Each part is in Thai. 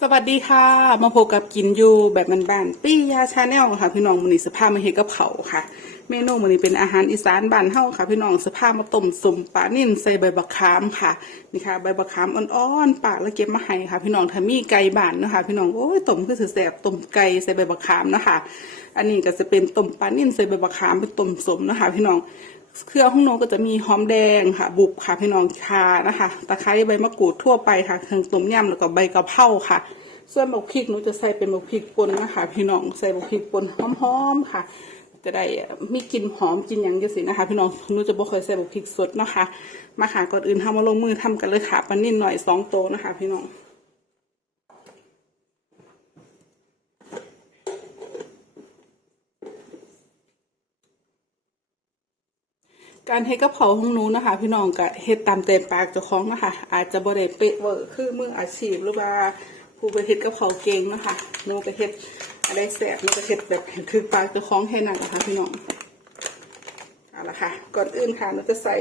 สวัสดีค่ะ มาพบกับกินอยู่แบบบ้านๆปี้ยาชาแนลค่ะ พี่น้องมื้อนี้สภาพมาเฮ็ดกับเขาค่ะ เมนูมื้อนี้เป็นอาหารอีสานบ้านเฮาค่ะ พี่น้องสภาพมาต้มสมปลานิ่นใส่ใบบักขามค่ะนี่ค่ะ ใบบักขามอ่อนๆปากแล้วเก็บมาให้ค่ะ พี่น้องถ้ามีไก่บ้านเนาะคะพี่น้องโอ้ยต้มคือสิแซ่บต้มไก่ใส่ใบบักขามเนาะคะอันนี้ก็จะเป็นต้มปลานิ่นใส่ใบบักขามเป็นต้มสมเนาะคะพี่น้อง เครื่องของโนก็จะมีหอมแดงค่ะ บุกค่ะพี่น้องคานะคะตะไคร้ใบมะกรูดทั่วไปค่ะเครื่องต้มยำแล้วก็ใบกะเพราค่ะ ส่วนบกพริกหนูจะใส่เป็นบกพริกป่นนะคะ พี่น้องใส่บกพริกป่นหอมๆค่ะ จะได้มีกลิ่นหอมกลิ่นหยังจังสินะคะ พี่น้องหนูจะบ่เคยใส่บกพริกสดนะคะ มาค่ะก่อนอื่นทำมาลงมือทำกันเลยค่ะปันนิดหน่อยสองโตนะคะ พี่น้อง การเฮ็ดกับเขาของหนูนะคะ พี่น้องก็เฮ็ดตามใจปากเจ้าของนะคะ อาจจะบ่ได้เป๊ะเวอร์คือมืออาชีพหรือว่าผู้ไปเฮ็ดกับเขาเก่งนะคะหนูก็เฮ็ดอะไรแซ่บหนูก็เฮ็ดแบบคือปากเจ้าของแค่นั้นนะคะ พี่น้องเอาละค่ะ ก่อนอื่นค่ะหนูจะใส่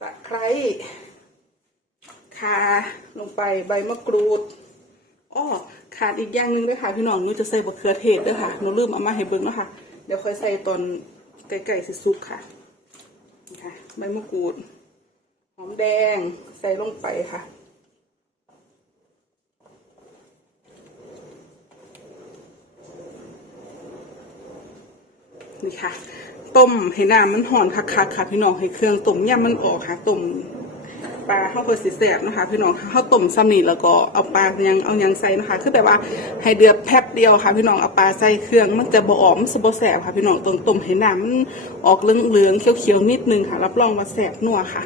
ตะไคร้ข่าลงไปใบมะกรูดอ้อขาดอีกอย่างหนึ่งด้วยค่ะพี่น้องหนูจะใส่บะเขือเทศด้วยค่ะหนูลืมเอามาให้เบิ่งเนาะค่ะ เดี๋ยวค่อยใส่ตอนใกล้ๆสิสุกค่ะ ค่ะใบมะกรูด หอมแดงใส่ลงไปค่ะ นี่ค่ะ ต้มให้น้ำมันหอนคักๆค่ะพี่น้องให้เครื่องต้มยำมันออกค่ะต้ม ปลาข้าวโพดสีแสบนะคะ พี่น้องข้าวต้มซ้ำนี่แล้วก็เอาปลายังเอายังใส่นะคะ คือแบบว่าให้เดือดแป๊บเดียวค่ะ พี่น้องเอาปลาใส่เครื่องมันจะบ่ออมันจะบ่แสบค่ะ พี่น้องต้มต้มให้น้ำมันออกเหลืองๆเขียวๆนิดนึงค่ะ รับรองว่าแสบนัวค่ะ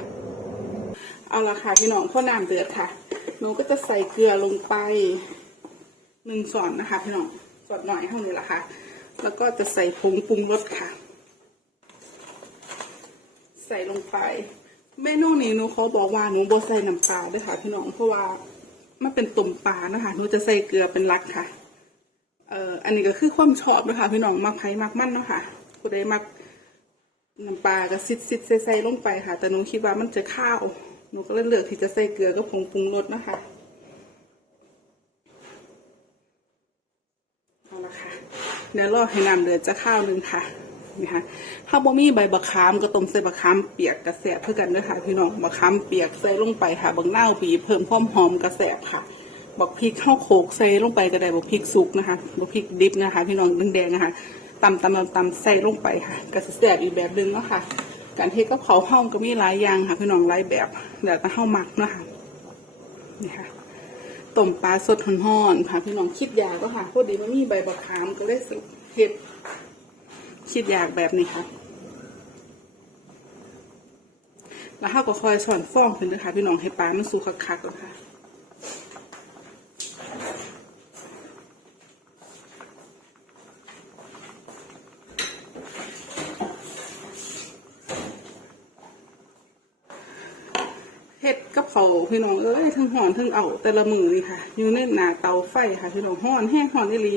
เอาละค่ะ พี่น้องพอน้ำเดือดค่ะหนูก็จะใส่เกลือลงไปหนึ่งส่อนนะคะ พี่น้องส่อนหน่อยเท่านี้ละค่ะ แล้วก็จะใส่ผงปรุงรสค่ะ ใส่ลงไป เมนูนี้หนูเขาบอกว่าหนูบ่ใส่น้ำปลาด้วยค่ะ พี่น้องเพราะว่ามันเป็นตุ่มปลานะคะหนูจะใส่เกลือเป็นลักค่ะ เอ่ออันนี้ก็คือความชอบนะคะพี่น้องมักไผ่มักมันเนาะค่ะผู้ใดมักน้ำปลาก็ซิดซิดใส่ใส่ลงไปค่ะ แต่หนูคิดว่ามันจะข้าวหนูก็เลยเลือกที่จะใส่เกลือกับผงปรุงรสนะคะเอาละค่ะเดี๋ยวรอให้น้ำเดือดจะข้าวหนึ่งค่ะ นี่ค่ะถ้าบ่มีใบบักขามก็ต้มใส่บักขามเปียกกระแสเพื่อกันด้วยค่ะพี่น้องบักขามเปียกใส่ลงไปค่ะบักเน่าปีเพิ่มความหอมกระแสค่ะบักพริกข้าวโขกใส่ลงไปก็ได้บักพริกสุกนะคะบักพริกดิบนะคะ พี่น้องแดงๆนะคะตำตำตำตำใส่ลงไปค่ะกระแสบอีกแบบนึงเนาะค่ะ การเทกับเขาวห้องก็มีหลายอย่างค่ะ พี่น้องหลายแบบแต่ถ้าเฮามักนะคะนี่ค่ะต้มปลาสดห่อนๆค่ะ พี่น้องคิดยากก็ค่ะพอดีมันมีใบบักขามก็เลยสิเฮ็ด คิดอยากแบบนี้ค่ะแล้วเขาก็คอยสอนฟ้องขึ้นนะคะพี่น้องให้ปลามันสุกคักๆแล้วค่ะ เขาพี่น้องเอ้ยทั้งห่อนทั้งเอาแต่ละมือนี่ค่ะ อยู่ในหนาเตาไฟค่ะพี่น้องห่อนแห้งห่อนอีหลี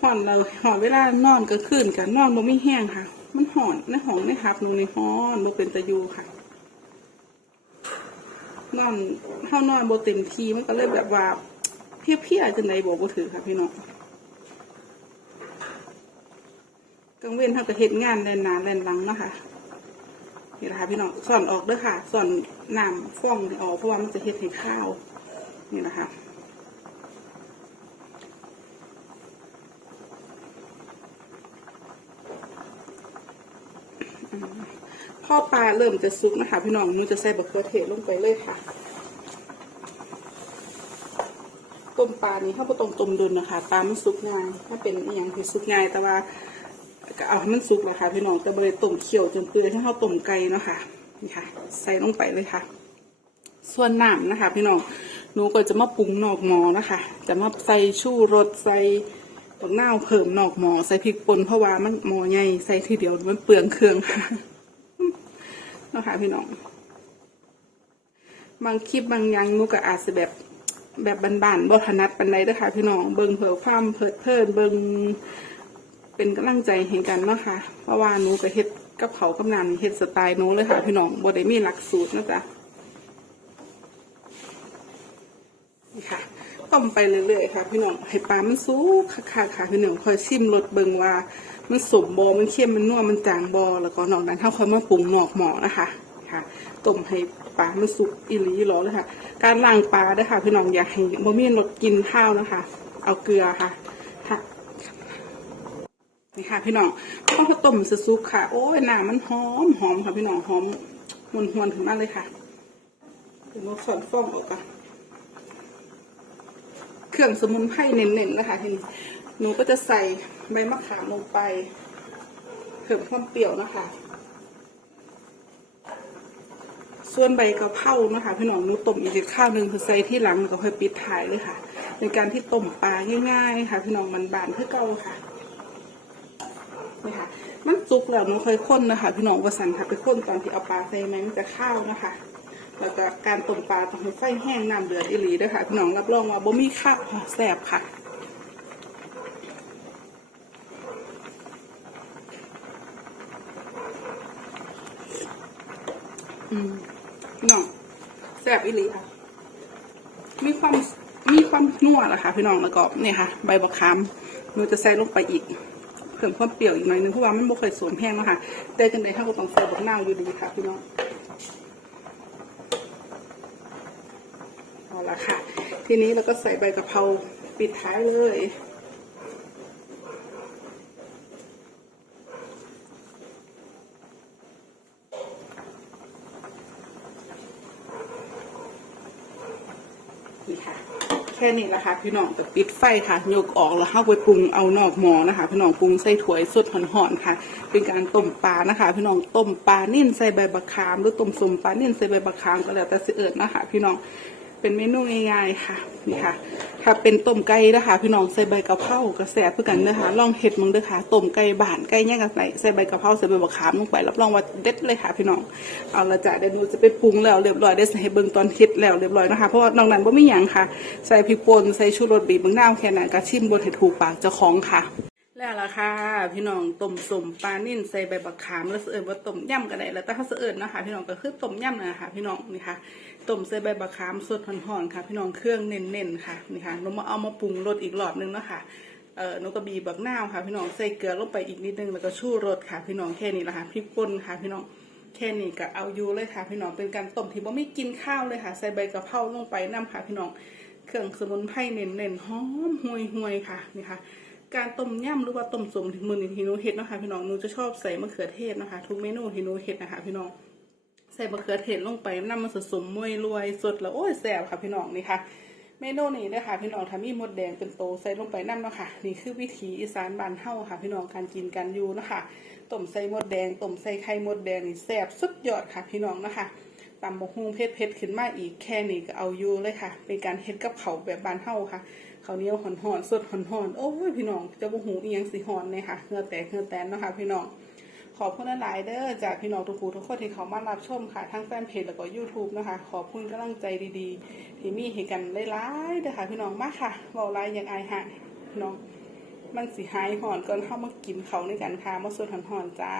ห่อนเราห่อนเวลานอนกลางคืนกันนอนบ่มีแห้งค่ะ มันห่อนในห้องในหับนูในห้อนบ่เป็นตะยูค่ะนอนเฮานอนบ่เต็มที่มันก็เลยแบบว่าเพลียจังไดบอกบ่ถือค่ะพี่น้องกลางเว้นเฮาก็เฮ็ดงานแล่นหนาแล่นหลังเนาะค่ะ นี่นะคะพี่น้องส่อนออกด้วยค่ะ ส่อนน้ำฟองออกเพราะว่ามันจะเฮ็ดให้ข้าว นี่นะคะพ่อปลาเริ่มจะสุกนะคะ พี่น้องนูจะใส่บะเขือเทศลงไปเลยค่ะต้มปลานี้ถ้าบ่ต้มต้มดุนนะคะปลามันสุกง่ายถ้าเป็นอย่างที่สุกง่ายแต่ว่า ก็เอาให้มันสุกเลยค่ะพี่น้องแต่บริต้มเคี่ยวจนเปื่อยถ้าเราต้มไก่เนาะค่ะนี่ค่ะ ใส่ลงไปเลยค่ะ ส่วนน้ำนะคะ พี่น้องหนูก็จะมาปรุงนอกหมอนะคะ จะมาใส่ชูรสใส่บักนาเพิ่มนอกหมอใส่พริกป่นเพราะว่ามันหม้อใหญ่ใส่ทีเดียวมันเปลืองเครื่องค่ะเนาะคะพี่น้องบางคลิปบางย่างหนูก็อาจจะแบบแบบบานๆบ่ถนัดปานใดเด้อค่ะพี่น้องเบิ่งเผื่อความเพลิดเพลินเบิ่ง เป็นกำลังใจให้กันเนาะค่ะ เพราะว่าหนูก็เฮ็ดกับเขาวกำนันเฮ็ดสไตล์หนูเลยค่ะพี่น้องบ่ได้มีหลักสูตรนะจ๊ะนี่ค่ะต้มไปเรื่อยๆค่ะพี่น้องให้ปลามันสุกค่ะค่ะพี่น้องคอยชิมรสเบิงว่า มันสมบอมันเค็มมันนัวมันจางบอแล้วก็นอกนั้นถ้าคอยมาปรุงนอกหมอนะคะค่ะต้มให้ปลามันสุกอีหลีหรอเลยค่ะ การล้างปลาด้วยค่ะพี่น้องอย่าให้บ่มีรสกินข้าวนะคะ เอาเกลือค่ะ นี่ค่ะ พี่น้องต้องพอต้มสุกค่ะ โอ้ยน้ำมันหอมหอมค่ะพี่น้องหอมหวนหวนๆถึงมากเลยค่ะเดี๋ยวเราสอนฟองออกก่อนเครื่องสมุนไพรเน้นๆนะคะทีนี้หนูก็จะใส่ใบมะขามลงไปเพิ่มความเปรี้ยวนะคะ ส่วนใบกะเพรานะคะพี่น้องหนูต้มอีกข้าวหนึ่งคือใส่ที่หลังแล้วก็ค่อยปิดท้ายเลยค่ะ ในการที่ต้มปลาง่ายๆค่ะ พี่น้องมันบานเพื่อเก่าค่ะนี่ค่ะ กแล้วมันค่อยข้นนะคะ พี่น้องวสันค่ะไปข้นตอนที่เอาปลาใส่แมมันจะข้าวนะคะ แล้วก็การต้มปลาต้องให้ไฟแห้งน้ำเดือดอีหลีด้วยค่ะพี่น้องรับรองว่าบ่มีข้าวค่ะแซ่บค่ะน้องแซ่บอีหลีค่ะ มีความมีความนัวแหละค่ะ พี่น้องแล้วก็เนี่ยค่ะ ใบบักขามหนูจะใส่ลงไปอีก เพิ่มความเปรี้ยวอีกหน่อยนึงเพราะว่ามันบ่เคยสวมแห้งเนาะค่ะ แต่จังใดถ้าก็ต้องใส่บักนาวอยู่ดีค่ะพี่น้องเอาละค่ะ ทีนี้เราก็ใส่ใบกะเพราปิดท้ายเลย แค่นี้แหละค่ะพี่น้องแต่ปิดไฟค่ะยกออกแล้วเข้าไปปรุงเอานอกหม้อนะคะ พี่น้องปรุงใส่ถ้วยสดหอนๆค่ะ เป็นการต้มปลานะคะ พี่น้องต้มปลานิ่นใส่ใบบักขาม หรือต้มสมปลานิ่นใส่ใบบักขามก็แล้วแต่สิเอิญนะคะ พี่น้อง เป็นเมนูง่ายๆค่ะนี่ค่ะ ถ้าเป็นต้มไก่นะคะพี่น้องใส่ใบกะเพรากระแสเพื่อกันนะคะลองเห็ดมึงเด้อค่ะต้มไก่บานไก่แยกกันใส่ใส่ใบกะเพราใส่ใบบักขามลงไปรับรองว่าเด็ดเลยค่ะพี่น้องเอาละจ้ะเดี๋ยวหนูจะไปปรุงแล้วเรียบร้อยได้ใส่เบิ่งตอนเฮ็ดแล้วเรียบร้อยนะคะเพราะว่านอกนั้นบ่มีหยังค่ะ ใส่พริกป่นใส่ชูรสบีบมะนาวแค่นั้นก็ชิมบนให้ถูกปากเจ้าของค่ะ แล้วล่ะค่ะ พี่น้องต้มสมปลานิ่นใส่ใบบักขามแล้วเสอิญว่าต้มยำก็ได้แล้วแต่ถ้าเสอิญนะคะพี่น้องก็คือต้มยำนะคะ พี่น้องนี่ค่ะต้มใส่ใบบักขามสดห่อนๆค่ะ พี่น้องเครื่องเน้นๆค่ะนี่ค่ะหนูมาเอามาปรุงรสอีกหลอดนึงนะคะเออนูก็บีบบักนาวค่ะ พี่น้องใส่เกลือลงไปอีกนิดนึงแล้วก็ชูรสค่ะ พี่น้องแค่นี้ละค่ะพริกป่นค่ะ พี่น้องแค่นี้ก็เอาอยู่เลยค่ะ พี่น้องเป็นการต้มที่บ่ไม่กินข้าวเลยค่ะ ใส่ใบกะเพราลงไปน้ำค่ะ พี่น้องเครื่องสมุนไพรเน้นๆหอมห่วยๆค่ะนี่ค่ะ การต้มยำหรือว่าต้มสมมือนที่หนูเฮ็ดนะคะพี่น้องหนูจะชอบใส่มะเขือเทศนะคะ ทุกเมนูที่หนูเฮ็ดนะคะพี่น้องใส่มะเขือเทศลงไปน้ำมันสมมวยรวยสดแล้วโอ้ยแซ่บค่ะพี่น้องนี่ค่ะเมนูนี้นะคะพี่น้องทำมีมดแดงเป็นโตใส่ลงไปน้ำเนาะค่ะนี่คือวิถีอีสานบ้านเฮาค่ะ พี่น้องการกินกันอยู่นะคะต้มใส่มดแดงต้มใส่ไข่มดแดงนี่แซ่บสุดยอดค่ะ พี่น้องนะคะตำบกฮุงเผ็ดเผ็ดๆขึ้นมาอีกแค่นี้ก็เอาอยู่เลยค่ะ เป็นการเฮ็ดกับเขาแบบบ้านเฮาค่ะ ข้าวเหนียวหอนๆสดหอนๆโอ้ยพี่น้องจะบ่หูอียังสิหอนเนี่ยค่ะเหงื่อแตกเหงื่อแตนนะคะพี่น้องขอบคุณหลายๆเด้อจากพี่น้องทุกผู้ทุกคนที่เขามารับชมค่ะทั้งแฟนเพจแล้วก็ YouTube นะคะ ขอบคุณกำลังใจดีๆ ที่มีให้กันหลายๆเด้อค่ะพี่น้องมากค่ะเว้าหลายอย่างอหายพี่น้องมันสิหายหอนก่อนเข้ามากินเขาวในกันค่ะมาสดหอนๆจ้า